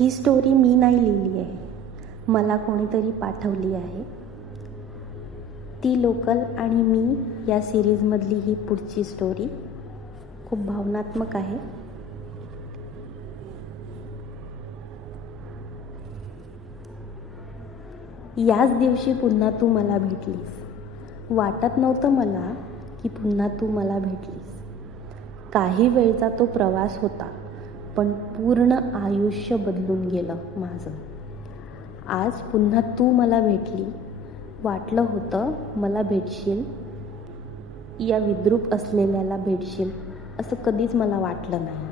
ही story मी नाही लिहिली आहे, मला कोणीतरी पाठवली आहे. ती लोकल आणि मी या सिरीजमधली ही पुढची स्टोरी खूप भावनात्मक आहे. याच दिवशी पुन्हा तू मला भेटलीस. वाटत नव्हतं मला की पुन्हा तू मला भेटलीस. काही वेळचा तो प्रवास होता, पण पूर्ण आयुष्य बदलून गेलं माझं. आज पुन्हा तू मला भेटली. वाटलं होतं मला भेटशील, या विद्रूप असलेल्याला भेटशील असं कधीच मला वाटलं नाही.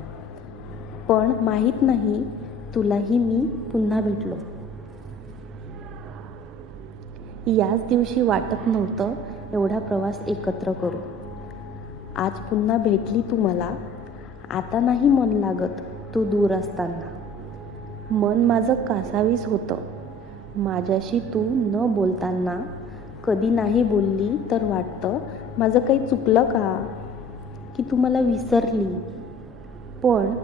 पण माहीत नाही तुलाही मी पुन्हा भेटलो. याच दिवशी वाटत नव्हतं एवढा प्रवास एकत्र करू. आज पुन्हा भेटली तू मला. आता नाही मन लागत तू दूर असताना. मन माझं कासावीस होतं माझ्याशी तू न बोलताना. कधी नाही बोलली तर वाटतं माझं काही चुकलं का, की तू मला विसरली. पण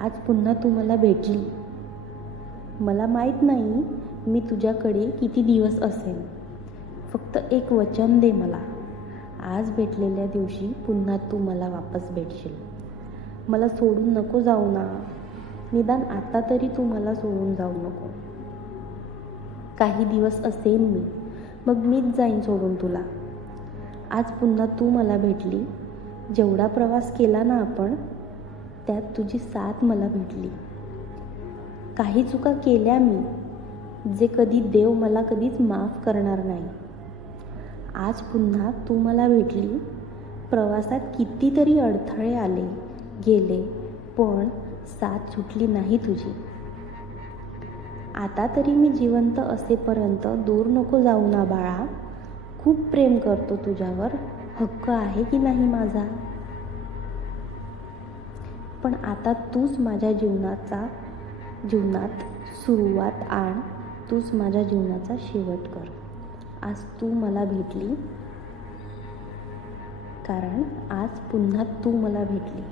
आज पुन्हा तू मला भेटली. मला माहीत नाही मी तुझ्याकडे किती दिवस असेन. फक्त एक वचन दे मला, आज भेटलेल्या दिवशी पुन्हा तू मला वापस भेटशील. मला सोडून नको जाऊ ना. निदान आता तरी तू मला सोडून जाऊ नको. काही दिवस असेन मी, मग मीच जाईन सोडून तुला. आज पुन्हा तू मला भेटली. जेवढा प्रवास केला ना आपण, त्यात तुझी साथ मला भेटली. काही चुका केल्या मी, जे कधी देव मला कधीच माफ करणार नाही. आज पुन्हा तू मला भेटली. प्रवासात कितीतरी अडथळे आले गेले, पण साथ सुटली नाही तुझी. आता तरी मी जिवंत असेपर्यंत दूर नको जाऊ ना बाळा. खूप प्रेम करतो तुझ्यावर, हक्क आहे की नाही माझा. पण आता तूच माझ्या जीवनात सुरुवात आण. तूच माझ्या जीवनाचा शेवट कर. आज तू मला भेटली, कारण आज पुन्हा तू मला भेटली.